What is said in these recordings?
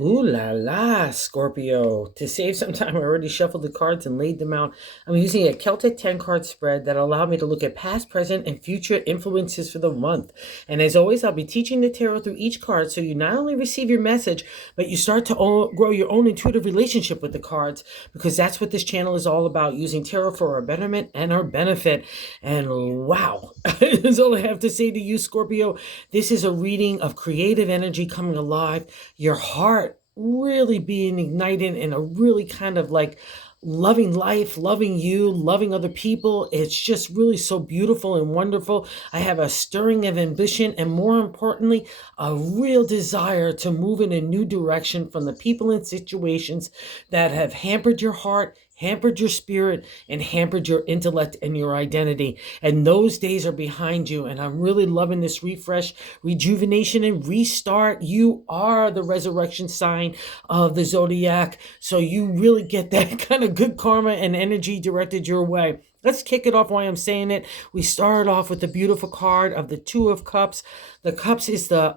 Ooh la la, Scorpio. To save some time, I already shuffled the cards and laid them out. I'm using a Celtic 10 card spread that allowed me to look at past, present, and future influences for the month. And as always, I'll be teaching the tarot through each card so you not only receive your message, but you start to grow your own intuitive relationship with the cards, because that's what this channel is all about, using tarot for our betterment and our benefit. And wow, that's all I have to say to you, Scorpio. This is a reading of creative energy coming alive, your heart really being ignited in a really kind of like loving life, loving you, loving other people. It's just really so beautiful and wonderful. I have a stirring of ambition and, more importantly, a real desire to move in a new direction from the people and situations that have hampered your heart, hampered your spirit, and hampered your intellect and your identity. And those days are behind you. And I'm really loving this refresh, rejuvenation, and restart. You are the resurrection sign of the zodiac. So you really get that kind of good karma and energy directed your way. Let's kick it off while I'm saying it. We start off with the beautiful card of the Two of Cups. The cups is the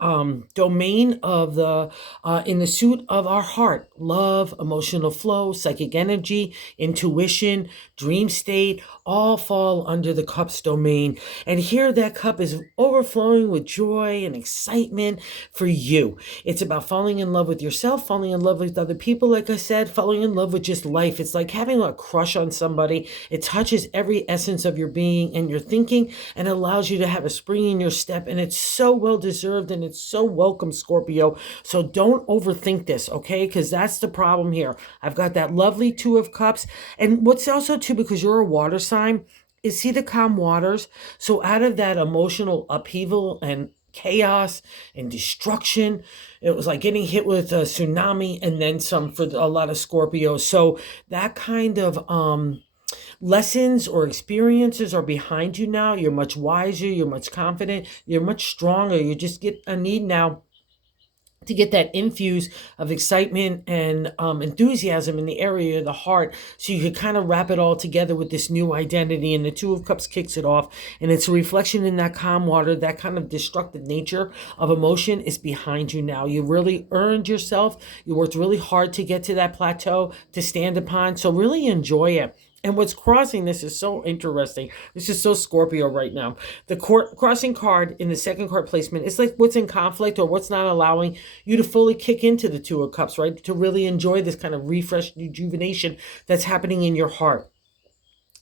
domain of the, in the suit of our heart, love, emotional flow, psychic energy, intuition, dream state, all fall under the cups domain. And here that cup is overflowing with joy and excitement for you. It's about falling in love with yourself, falling in love with other people, like I said, falling in love with just life. It's like having a crush on somebody. It touches every essence of your being and your thinking, and allows you to have a spring in your step. And it's so well deserved, and it's so welcome, Scorpio. So don't overthink this, okay? Because that's the problem here. I've got that lovely Two of Cups. And what's also too, because you're a water sign, is see the calm waters. So out of that emotional upheaval and chaos and destruction, it was like getting hit with a tsunami and then some for a lot of Scorpios. So that kind of lessons or experiences are behind you now. You're much wiser, you're much confident, you're much stronger. You just get a need now to get that infuse of excitement and enthusiasm in the area of the heart, so you could kind of wrap it all together with this new identity. And the Two of Cups kicks it off, and it's a reflection in that calm water. That kind of destructive nature of emotion is behind you now. You really earned yourself. You worked really hard to get to that plateau to stand upon, so really enjoy it. And what's crossing this is so interesting. This is so Scorpio right now. The crossing card in the second card placement is like what's in conflict or what's not allowing you to fully kick into the Two of Cups, right? To really enjoy this kind of refresh, rejuvenation that's happening in your heart.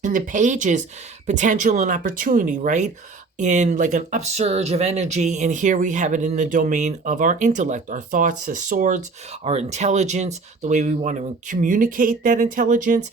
And the page is potential and opportunity, right? In like an upsurge of energy. And here we have it in the domain of our intellect, our thoughts, the swords, our intelligence, the way we want to communicate that intelligence.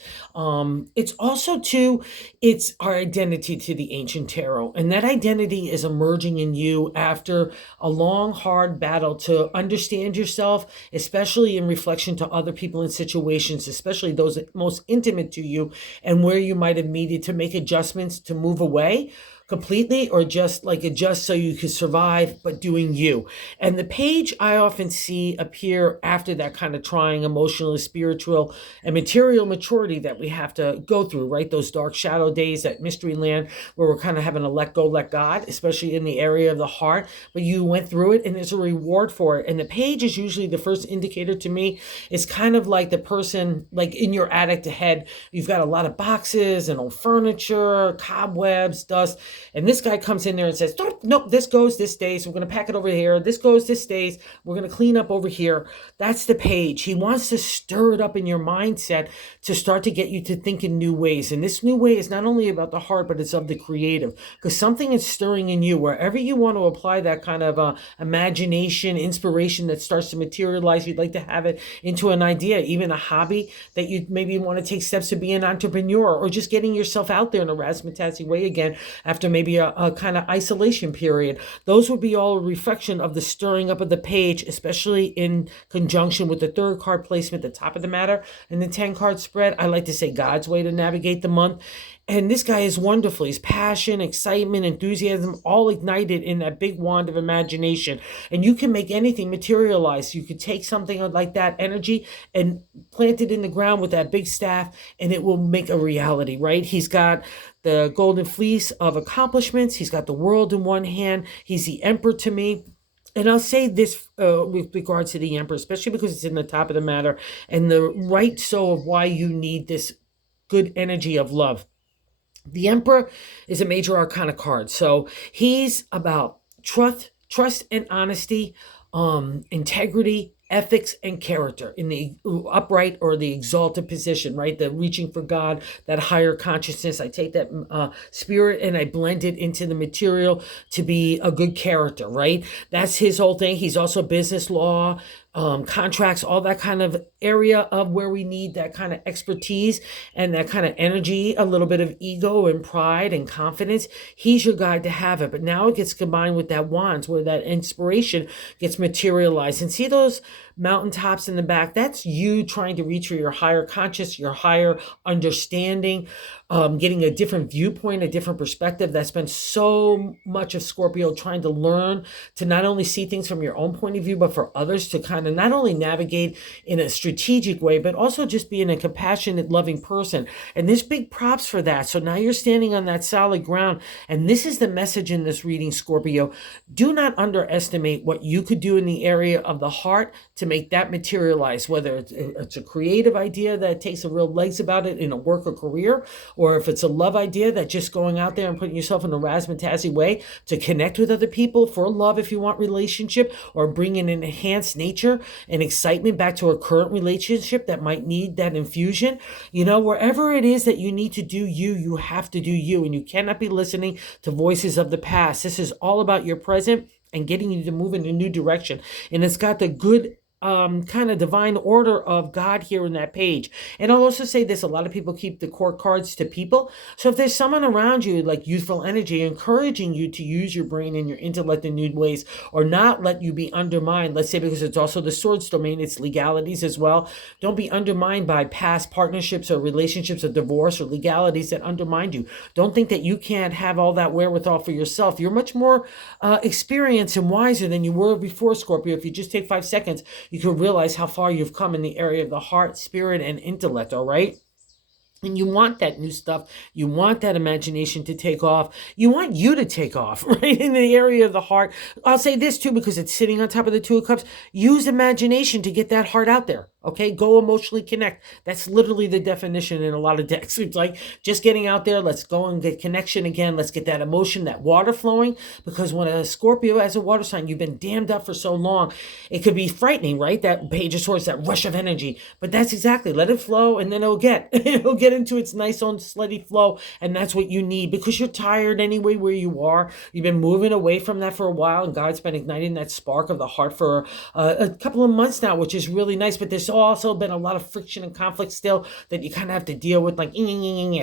It's also too, it's our identity to the ancient tarot. And that identity is emerging in you after a long, hard battle to understand yourself, especially in reflection to other people and situations, especially those most intimate to you, and where you might have needed to make adjustments to move away completely, or just like adjust so you could survive, but doing you. And the page I often see appear after that kind of trying emotional, spiritual, and material maturity that we have to go through, right? Those dark shadow days, that mystery land where we're kind of having to let go, let God, especially in the area of the heart. But you went through it, and there's a reward for it. And the page is usually the first indicator to me. It's kind of like the person, like in your attic ahead, you've got a lot of boxes and old furniture, cobwebs, dust. And this guy comes in there and says, nope, this goes, this stays. We're going to pack it over here. This goes, this stays. We're going to clean up over here. That's the page. He wants to stir it up in your mindset to start to get you to think in new ways. And this new way is not only about the heart, but it's of the creative, because something is stirring in you wherever you want to apply that kind of imagination, inspiration that starts to materialize. You'd like to have it into an idea, even a hobby that you maybe want to take steps to be an entrepreneur, or just getting yourself out there in a razzmatazzy way again after maybe a kind of isolation period. Those would be all a reflection of the stirring up of the page, especially in conjunction with the third card placement, the top of the matter, and the 10 card spread. I like to say God's way to navigate the month. And this guy is wonderful. He's passion, excitement, enthusiasm, all ignited in that big wand of imagination. And you can make anything materialize. You could take something like that energy and plant it in the ground with that big staff, and it will make a reality, right? He's got the golden fleece of accomplishments. He's got the world in one hand. He's the emperor to me. And I'll say this with regards to the Emperor, especially because it's in the top of the matter and the right so of why you need this good energy of love. The Emperor is a major arcana card. So he's about trust and honesty, integrity, ethics, and character in the upright or the exalted position, right? The reaching for God, that higher consciousness. I take that spirit and I blend it into the material to be a good character, right? That's his whole thing. He's also business law, contracts, all that kind of area of where we need that kind of expertise and that kind of energy, a little bit of ego and pride and confidence. He's your guide to have it. But now it gets combined with that wands where that inspiration gets materialized. And see those mountaintops in the back? That's you trying to reach for your higher conscious, your higher understanding, getting a different viewpoint, a different perspective. That's been so much of Scorpio trying to learn to not only see things from your own point of view, but for others to kind of not only navigate in a strategic way, but also just being a compassionate, loving person. And there's big props for that. So now you're standing on that solid ground. And this is the message in this reading, Scorpio. Do not underestimate what you could do in the area of the heart to make that materialize, whether it's a creative idea that takes a real legs about it in a work or career, or if it's a love idea that just going out there and putting yourself in a razzmatazzy way to connect with other people for love if you want relationship, or bring in an enhanced nature and excitement back to a current relationship that might need that infusion. You know, wherever it is that you need to do you, you have to do you, and you cannot be listening to voices of the past. This is all about your present and getting you to move in a new direction. And it's got the good kind of divine order of God here in that page. And I'll also say this, a lot of people keep the court cards to people. So if there's someone around you, like youthful energy, encouraging you to use your brain and your intellect in new ways, or not let you be undermined, let's say because it's also the swords domain, it's legalities as well. Don't be undermined by past partnerships or relationships or divorce or legalities that undermine you. Don't think that you can't have all that wherewithal for yourself. You're much more experienced and wiser than you were before, Scorpio. If you just take 5 seconds, you can realize how far you've come in the area of the heart, spirit, and intellect, all right? And you want that new stuff. You want that imagination to take off. You want you to take off, right? In the area of the heart. I'll say this too, because it's sitting on top of the Two of Cups. Use imagination to get that heart out there. Okay, go emotionally connect. That's literally the definition in a lot of decks. It's like just getting out there. Let's go and get connection again. Let's get that emotion, that water flowing. Because when a Scorpio has a water sign, you've been dammed up for so long, it could be frightening, right? That Page of Swords, that rush of energy. But that's exactly, let it flow, and then it'll get into its nice own steady flow. And that's what you need, because you're tired anyway where you are. You've been moving away from that for a while, and God's been igniting that spark of the heart for a couple of months now, which is really nice. But there's also been a lot of friction and conflict still that you kind of have to deal with, like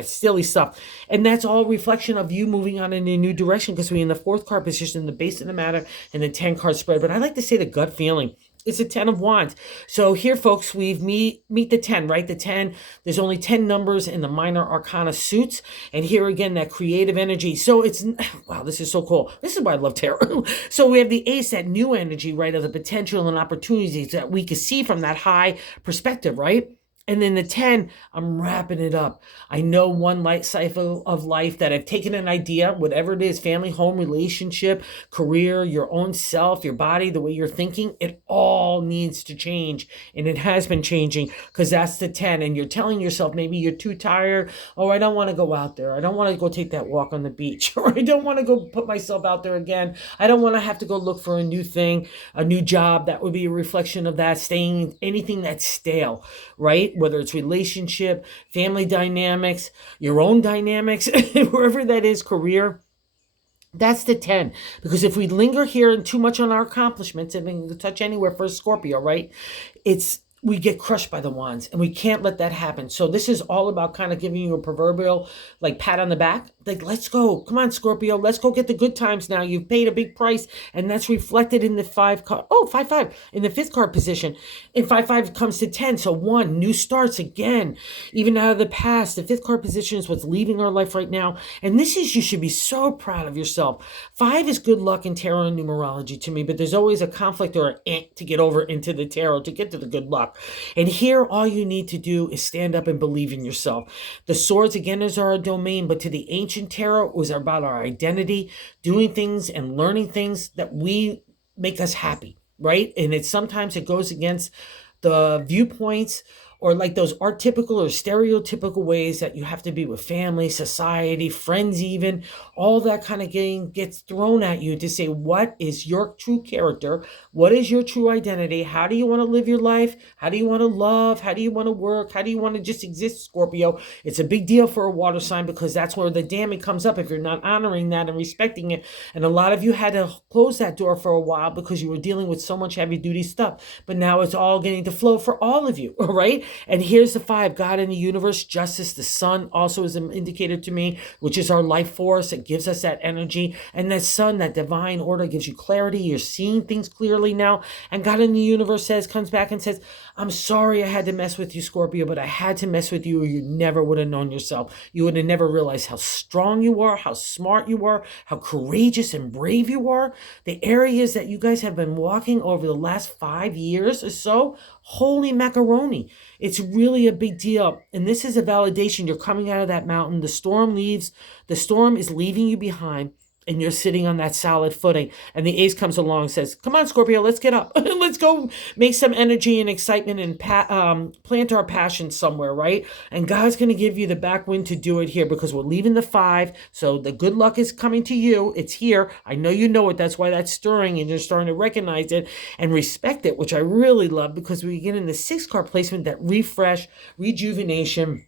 silly stuff. And that's all reflection of you moving on in a new direction, because we're in the 4th card position, the base of the matter, and the 10 card spread. But I like to say the gut feeling. It's a 10 of wands. So here, folks, we've meet the 10, right? The 10, there's only 10 numbers in the minor arcana suits. And here again, that creative energy. So it's, wow, this is so cool. This is why I love tarot. So we have the ace, that new energy, right? Of the potential and opportunities that we can see from that high perspective, right? And then the 10, I'm wrapping it up. I know one light cycle of life that I've taken an idea, whatever it is, family, home, relationship, career, your own self, your body, the way you're thinking, it all needs to change. And it has been changing, because that's the 10. And you're telling yourself, maybe you're too tired. Oh, I don't want to go out there. I don't want to go take that walk on the beach. Or I don't want to go put myself out there again. I don't want to have to go look for a new thing, a new job. That would be a reflection of that, staying anything that's stale, right? Whether it's relationship, family dynamics, your own dynamics, wherever that is, career. That's the 10. Because if we linger here and too much on our accomplishments, and we can touch anywhere for a Scorpio, right? We get crushed by the wands, and we can't let that happen. So this is all about kind of giving you a proverbial like pat on the back. Like, let's go. Come on, Scorpio. Let's go get the good times now. You've paid a big price, and that's reflected in the 5 card. Oh, 5-5 in the 5th card position. And 5-5 comes to 10. So 1, new starts again. Even out of the past, the 5th card position is what's leaving our life right now. And this is, you should be so proud of yourself. 5 is good luck in tarot and numerology to me, but there's always a conflict or an ant to get over into the tarot to get to the good luck. And here, all you need to do is stand up and believe in yourself. The swords, again, is our domain, but to the ancient tarot, it was about our identity, doing things and learning things that we make us happy, right? And sometimes it goes against the viewpoints or like those archetypical or stereotypical ways that you have to be with family, society, friends, even all that kind of game gets thrown at you to say, what is your true character? What is your true identity? How do you want to live your life? How do you want to love? How do you want to work? How do you want to just exist, Scorpio? It's a big deal for a water sign because that's where the damning comes up if you're not honoring that and respecting it. And a lot of you had to close that door for a while because you were dealing with so much heavy duty stuff. But now it's all getting to flow for all of you, all right? And here's the 5, God in the universe, justice, the sun also is an indicator to me, which is our life force. It gives us that energy. And that sun, that divine order gives you clarity. You're seeing things clearly now. And God in the universe comes back and says, I'm sorry I had to mess with you, Scorpio, but I had to mess with you or you never would have known yourself. You would have never realized how strong you are, how smart you are, how courageous and brave you are. The areas that you guys have been walking over the last 5 years or so, holy macaroni. It's really a big deal. And this is a validation. You're coming out of that mountain. The storm is leaving you behind. And you're sitting on that solid footing. And the ace comes along and says, come on, Scorpio, let's get up. Let's go make some energy and excitement and plant our passion somewhere, right? And God's going to give you the back wind to do it here because we're leaving the 5. So the good luck is coming to you. It's here. I know you know it. That's why that's stirring and you're starting to recognize it and respect it, which I really love because we get in the 6 card placement, that refresh, rejuvenation,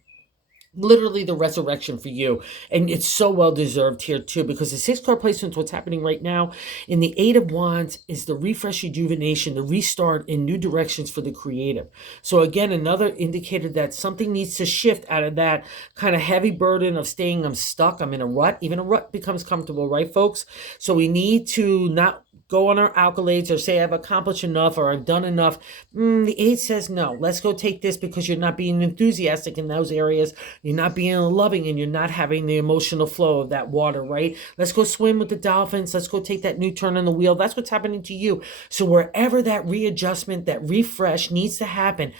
literally the resurrection for you. And it's so well deserved here too, because the 6 card placement, what's happening right now in the 8 of Wands is the refresh, rejuvenation, the restart in new directions for the creative. So again, another indicator that something needs to shift out of that kind of heavy burden of staying, I'm stuck, I'm in a rut. Even a rut becomes comfortable, right, folks? So we need to not go on our accolades or say I've accomplished enough or I've done enough. The 8 says no. Let's go take this because you're not being enthusiastic in those areas. You're not being loving and you're not having the emotional flow of that water, right? Let's go swim with the dolphins. Let's go take that new turn on the wheel. That's what's happening to you. So wherever that readjustment, that refresh needs to happen,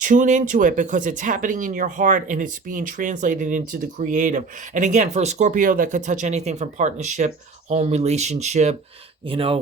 tune into it because it's happening in your heart and it's being translated into the creative. And again, for a Scorpio, that could touch anything from partnership, home relationship,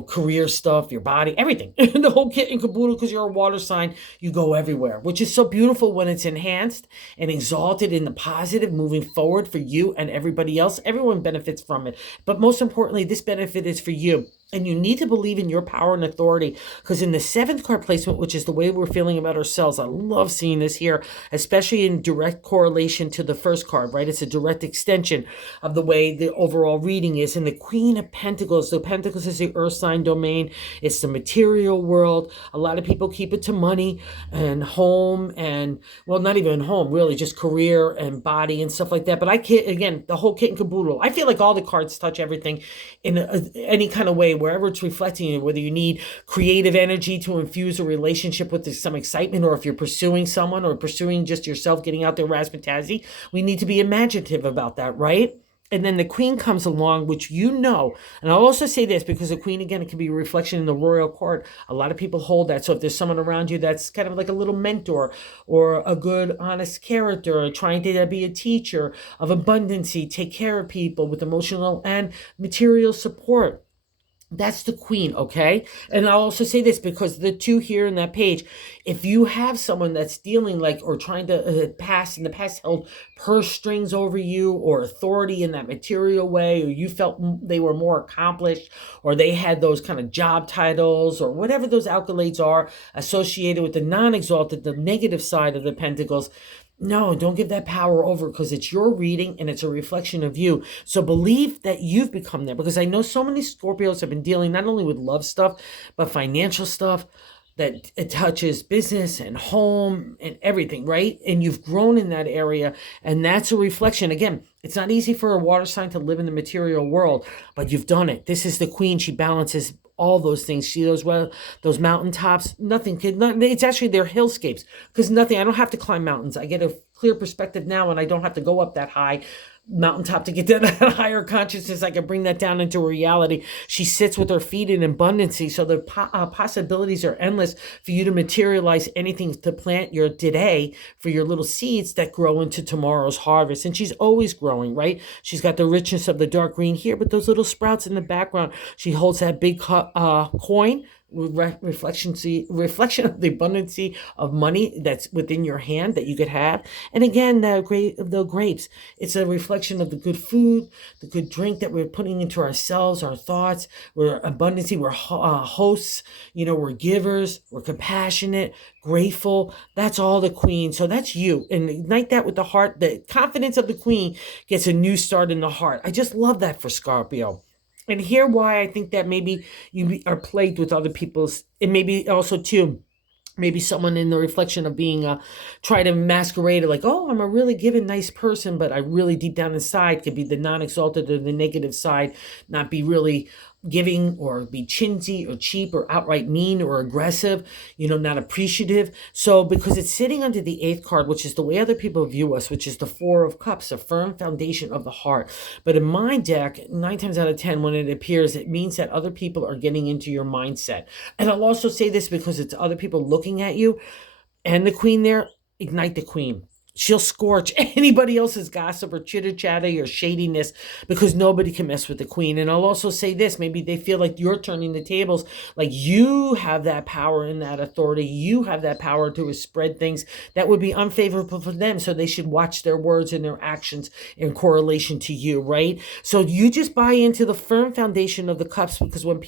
career stuff, your body, everything. The whole kit and caboodle, because you're a water sign, you go everywhere, which is so beautiful when it's enhanced and exalted in the positive, moving forward for you and everybody else. Everyone benefits from it. But most importantly, this benefit is for you. And you need to believe in your power and authority, because in the 7th card placement, which is the way we're feeling about ourselves, I love seeing this here, especially in direct correlation to the 1st card, right? It's a direct extension of the way the overall reading is. And the Queen of Pentacles, the Pentacles is the earth sign domain. It's the material world. A lot of people keep it to money and home and, well, not even home, really, just career and body and stuff like that. But I can't, again, the whole kit and caboodle. I feel like all the cards touch everything in any kind of way, wherever it's reflecting it, whether you need creative energy to infuse a relationship with some excitement, or if you're pursuing someone or pursuing just yourself, getting out there razzmatazzy, we need to be imaginative about that, right? And then the Queen comes along, which and I'll also say this because the Queen, again, it can be a reflection in the royal card. A lot of people hold that. So if there's someone around you that's kind of like a little mentor or a good, honest character, or trying to be a teacher of abundancy, take care of people with emotional and material support, that's the Queen, okay? And I'll also say this because the 2 here in that page, if you have someone that's dealing like or trying to in the past held purse strings over you or authority in that material way, or you felt they were more accomplished, or they had those kind of job titles or whatever those accolades are associated with the non-exalted, the negative side of the Pentacles, no, don't give that power over, because it's your reading and it's a reflection of you. So believe that you've become there, because I know so many Scorpios have been dealing not only with love stuff, but financial stuff that it touches business and home and everything, right? And you've grown in that area, and that's a reflection. Again, it's not easy for a water sign to live in the material world, but you've done it. This is the Queen. She balances all those things. See those mountaintops? It's actually their hillscapes, because I don't have to climb mountains. I get a clear perspective now, and I don't have to go up that high. mountaintop to get to that higher consciousness. I can bring that down into reality. She sits with her feet in abundancy. So the possibilities are endless for you to materialize anything, to plant your today for your little seeds that grow into tomorrow's harvest. And she's always growing, right? She's got the richness of the dark green here, but those little sprouts in the background. She holds that big coin, reflection of the abundancy of money that's within your hand that you could have. And again, the grapes, it's a reflection of the good food, the good drink that we're putting into ourselves, our thoughts. We're abundancy, we're hosts, we're givers, we're compassionate, grateful. That's all the queen. So that's you. And ignite that with the heart. The confidence of the queen gets a new start in the heart. I just love that for Scorpio. And here why I think that maybe you are plagued with other people's, and maybe also too, maybe someone in the reflection of being try to masquerade like, oh, I'm a really giving, nice person, but I really deep down inside could be the non-exalted or the negative side, not be really giving, or be chintzy or cheap or outright mean or aggressive, not appreciative. So because it's sitting under the 8th card, which is the way other people view us, which is the 4 of Cups, a firm foundation of the heart. But in my deck, 9 times out of 10, when it appears, it means that other people are getting into your mindset. And I'll also say this because it's other people looking at you, and the queen there, ignite the queen. She'll scorch anybody else's gossip or chitter-chatter or shadiness, because nobody can mess with the queen. And I'll also say this, maybe they feel like you're turning the tables, like you have that power and that authority. You have that power to spread things that would be unfavorable for them. So they should watch their words and their actions in correlation to you, right? So you just buy into the firm foundation of the cups, because when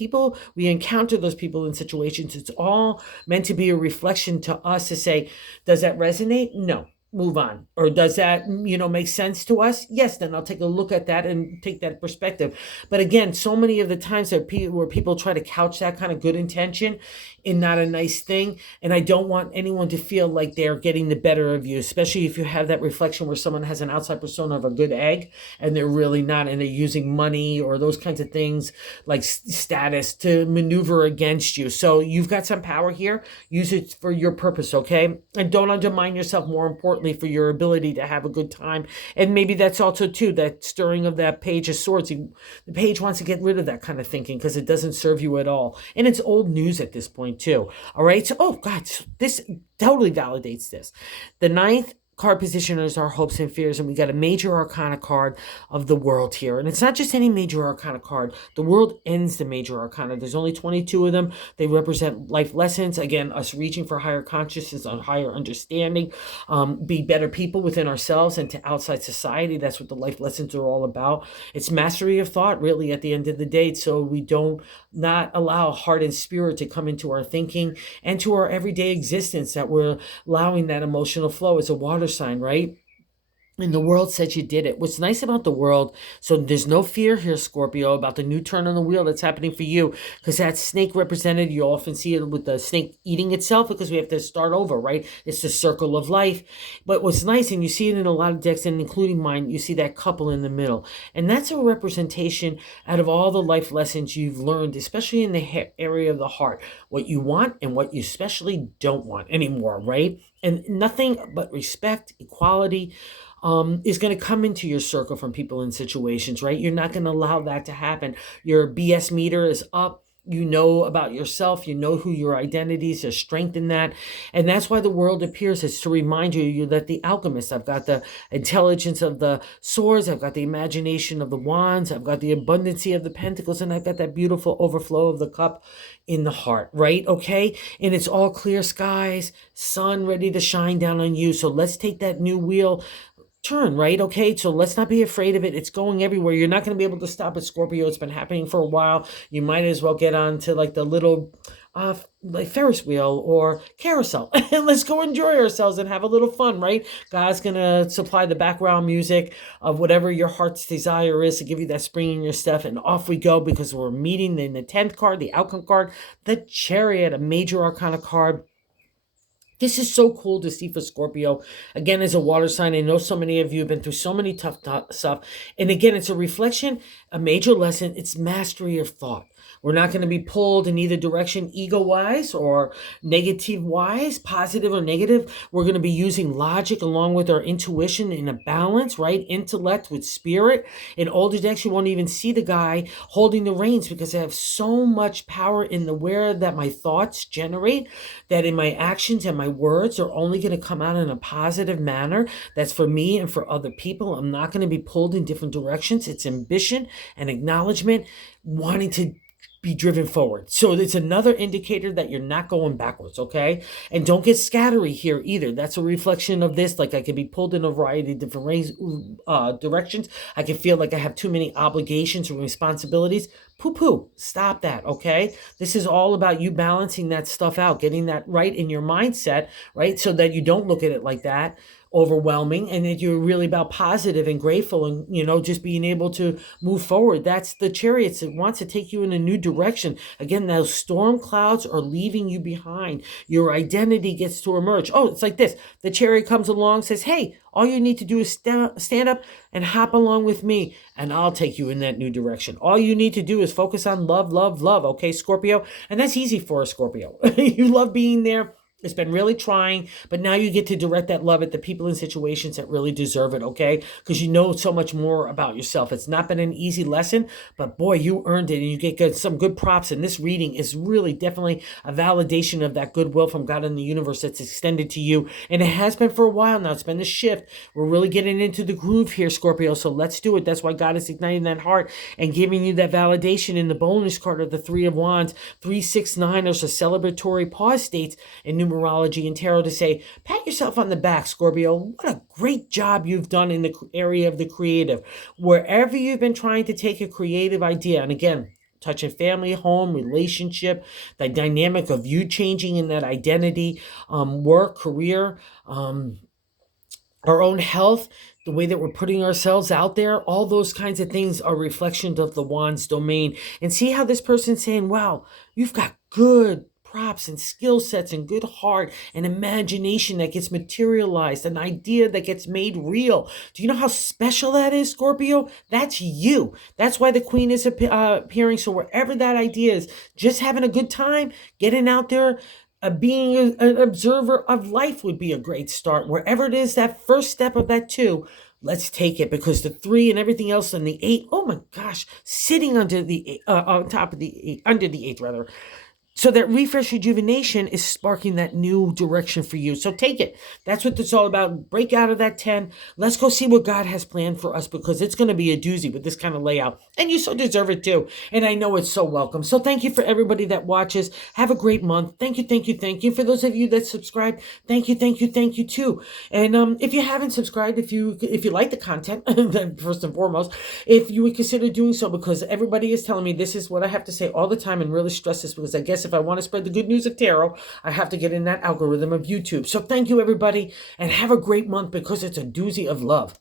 we encounter those people in situations, it's all meant to be a reflection to us to say, does that resonate? No. Move on. Or does that, make sense to us? Yes, then I'll take a look at that and take that perspective. But again, so many of the times where people try to couch that kind of good intention in not a nice thing. And I don't want anyone to feel like they're getting the better of you, especially if you have that reflection where someone has an outside persona of a good egg and they're really not, and they're using money or those kinds of things like status to maneuver against you. So you've got some power here. Use it for your purpose, okay? And don't undermine yourself, more importantly, for your ability to have a good time. And maybe that's also too, that stirring of that Page of Swords. The page wants to get rid of that kind of thinking because it doesn't serve you at all. And it's old news at this point too. All right. So, oh God, this totally validates this. The 9th card positioners are hopes and fears, and we got a major arcana card of the world here. And it's not just any major arcana card. The world ends the major arcana. There's only 22 of them. They represent life lessons. Again, us reaching for higher consciousness, a higher understanding, be better people within ourselves and to outside society. That's what the life lessons are all about. It's mastery of thought, really, at the end of the day. So we don't not allow heart and spirit to come into our thinking and to our everyday existence, that we're allowing that emotional flow. It's a water sign, right? And the world said you did it. What's nice about the world, so there's no fear here, Scorpio, about the new turn on the wheel that's happening for you, because that snake represented, you often see it with the snake eating itself, because we have to start over, right? It's the circle of life. But what's nice, and you see it in a lot of decks, and including mine, you see that couple in the middle. And that's a representation out of all the life lessons you've learned, especially in the area of the heart, what you want and what you especially don't want anymore, right? And nothing but respect, equality, is going to come into your circle from people in situations, right? You're not going to allow that to happen. Your BS meter is up. You know about yourself. You know who your identity is. There's strength in that. And that's why the world appears. It's to remind you that the alchemist, I've got the intelligence of the swords. I've got the imagination of the wands. I've got the abundancy of the pentacles. And I've got that beautiful overflow of the cup in the heart, right? Okay. And it's all clear skies, sun ready to shine down on you. So let's take that new wheel turn, right? Okay, so let's not be afraid of it. It's going everywhere. You're not going to be able to stop it, Scorpio. It's been happening for a while. You might as well get on to like the little like Ferris wheel or carousel and let's go enjoy ourselves and have a little fun, right? God's going to supply the background music of whatever your heart's desire is to give you that spring in your step, and off we go, because we're meeting in the 10th card, the outcome card, the Chariot, a major arcana card. This is so cool to see for Scorpio. Again, as a water sign, I know so many of you have been through so many tough stuff. And again, it's a reflection, a major lesson. It's mastery of thought. We're not going to be pulled in either direction, ego-wise or negative-wise, positive or negative. We're going to be using logic along with our intuition in a balance, right? Intellect with spirit. In older decks, you won't even see the guy holding the reins because I have so much power in the where that my thoughts generate, that in my actions and my words are only going to come out in a positive manner. That's for me and for other people. I'm not going to be pulled in different directions. It's ambition and acknowledgement, wanting to be driven forward. So it's another indicator that you're not going backwards, okay? And don't get scattery here either. That's a reflection of this. Like I can be pulled in a variety of different directions. I can feel like I have too many obligations or responsibilities. Poo-poo. Stop that, okay? This is all about you balancing that stuff out, getting that right in your mindset, right? So that you don't look at it like that, overwhelming, and that you're really about positive and grateful and, just being able to move forward. That's the Chariots. It wants to take you in a new direction. Again, those storm clouds are leaving you behind. Your identity gets to emerge. Oh, it's like this. The Chariot comes along, says, hey, all you need to do is stand up and hop along with me, and I'll take you in that new direction. All you need to do is focus on love, love, love. Okay, Scorpio? And that's easy for a Scorpio. You love being there. It's been really trying, but now you get to direct that love at the people and situations that really deserve it, okay? Because you know so much more about yourself. It's not been an easy lesson, but boy, you earned it, and you get some good props. And this reading is really definitely a validation of that goodwill from God in the universe that's extended to you. And it has been for a while now. It's been the shift. We're really getting into the groove here, Scorpio, so let's do it. That's why God is igniting that heart and giving you that validation in the bonus card of the Three of Wands. 3, 6, 9, there's a celebratory pause states in numerology and tarot to say, pat yourself on the back, Scorpio. What a great job you've done in the area of the creative. Wherever you've been trying to take a creative idea, and again, touching family, home, relationship, the dynamic of you changing in that identity, work, career, our own health, the way that we're putting ourselves out there, all those kinds of things are reflections of the Wands domain. And see how this person's saying, wow, you've got good props and skill sets and good heart and imagination that gets materialized, an idea that gets made real. Do you know how special that is, Scorpio? That's you. That's why the Queen is appearing. So wherever that idea is, just having a good time, getting out there, being an observer of life would be a great start. Wherever it is, that first step of that 2, let's take it, because the 3 and everything else and the 8, oh my gosh, sitting under the on top of the 8, under the 8 rather. So that refresh rejuvenation is sparking that new direction for you. So take it. That's what it's all about. Break out of that 10. Let's go see what God has planned for us, because it's going to be a doozy with this kind of layout. And you so deserve it too. And I know it's so welcome. So thank you for everybody that watches. Have a great month. Thank you, thank you, thank you. For those of you that subscribe, thank you, thank you, thank you too. And if you haven't subscribed, if you like the content, first and foremost, if you would consider doing so, because everybody is telling me this is what I have to say all the time and really stress this, because I guess if I want to spread the good news of tarot, I have to get in that algorithm of YouTube. So thank you, everybody, and have a great month, because it's a doozy of love.